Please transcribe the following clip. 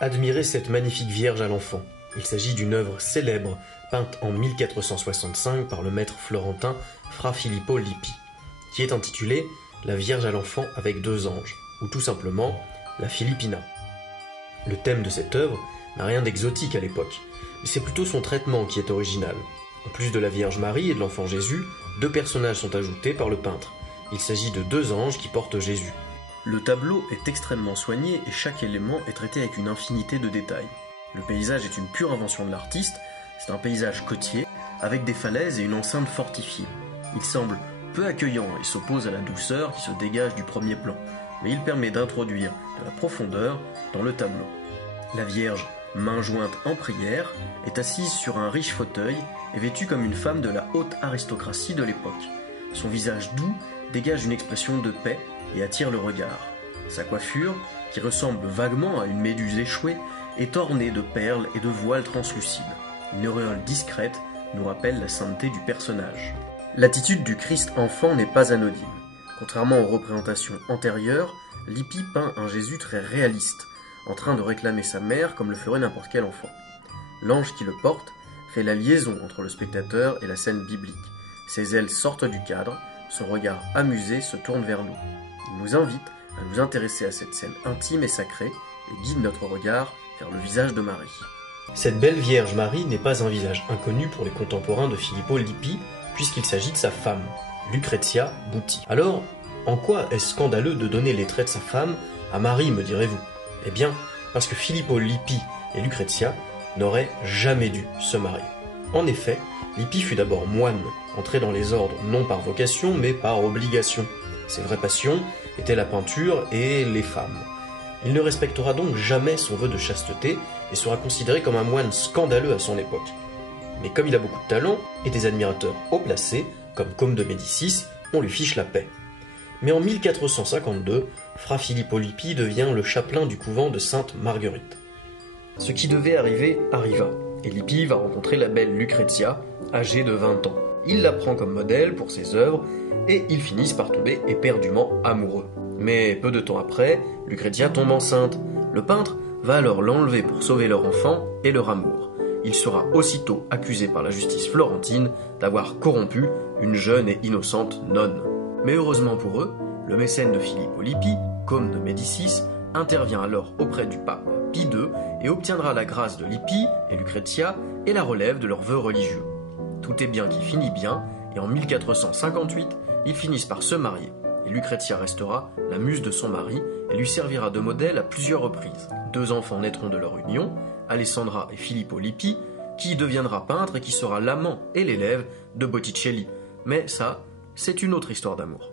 Admirez cette magnifique Vierge à l'enfant. Il s'agit d'une œuvre célèbre, peinte en 1465 par le maître florentin Fra Filippo Lippi, qui est intitulée La Vierge à l'enfant avec 2 anges, ou tout simplement la Filippina. Le thème de cette œuvre n'a rien d'exotique à l'époque, mais c'est plutôt son traitement qui est original. En plus de la Vierge Marie et de l'enfant Jésus, 2 personnages sont ajoutés par le peintre. Il s'agit de 2 anges qui portent Jésus. Le tableau est extrêmement soigné et chaque élément est traité avec une infinité de détails. Le paysage est une pure invention de l'artiste, c'est un paysage côtier, avec des falaises et une enceinte fortifiée. Il semble peu accueillant et s'oppose à la douceur qui se dégage du premier plan, mais il permet d'introduire de la profondeur dans le tableau. La Vierge, main jointe en prière, est assise sur un riche fauteuil et vêtue comme une femme de la haute aristocratie de l'époque. Son visage doux dégage une expression de paix et attire le regard. Sa coiffure, qui ressemble vaguement à une méduse échouée, est ornée de perles et de voiles translucides. Une auréole discrète nous rappelle la sainteté du personnage. L'attitude du Christ enfant n'est pas anodine. Contrairement aux représentations antérieures, Lippi peint un Jésus très réaliste, en train de réclamer sa mère comme le ferait n'importe quel enfant. L'ange qui le porte fait la liaison entre le spectateur et la scène biblique. Ses ailes sortent du cadre, son regard amusé se tourne vers nous. Il nous invite à nous intéresser à cette scène intime et sacrée et guide notre regard vers le visage de Marie. Cette belle Vierge Marie n'est pas un visage inconnu pour les contemporains de Filippo Lippi, puisqu'il s'agit de sa femme, Lucrezia Buti. Alors, en quoi est-ce scandaleux de donner les traits de sa femme à Marie, me direz-vous? Eh bien, parce que Filippo Lippi et Lucrezia n'auraient jamais dû se marier. En effet, Lippi fut d'abord moine, entré dans les ordres non par vocation, mais par obligation. Ses vraies passions étaient la peinture et les femmes. Il ne respectera donc jamais son vœu de chasteté et sera considéré comme un moine scandaleux à son époque. Mais comme il a beaucoup de talent et des admirateurs haut placés, comme Côme de Médicis, on lui fiche la paix. Mais en 1452, Fra Filippo Lippi devient le chapelain du couvent de Sainte Marguerite. Ce qui devait arriver arriva, et Lippi va rencontrer la belle Lucrezia, âgée de 20 ans. Il la prend comme modèle pour ses œuvres, et ils finissent par tomber éperdument amoureux. Mais peu de temps après, Lucrezia tombe enceinte. Le peintre va alors l'enlever pour sauver leur enfant et leur amour. Il sera aussitôt accusé par la justice florentine d'avoir corrompu une jeune et innocente nonne. Mais heureusement pour eux, le mécène de Filippo Lippi, Côme de Médicis, intervient alors auprès du pape Pie II et obtiendra la grâce de Lippi et Lucrezia et la relève de leurs vœux religieux. Tout est bien qui finit bien, et en 1458, ils finissent par se marier. Et Lucrezia restera la muse de son mari et lui servira de modèle à plusieurs reprises. 2 enfants naîtront de leur union, Alessandra et Filippo Lippi, qui deviendra peintre et qui sera l'amant et l'élève de Botticelli. Mais ça, c'est une autre histoire d'amour.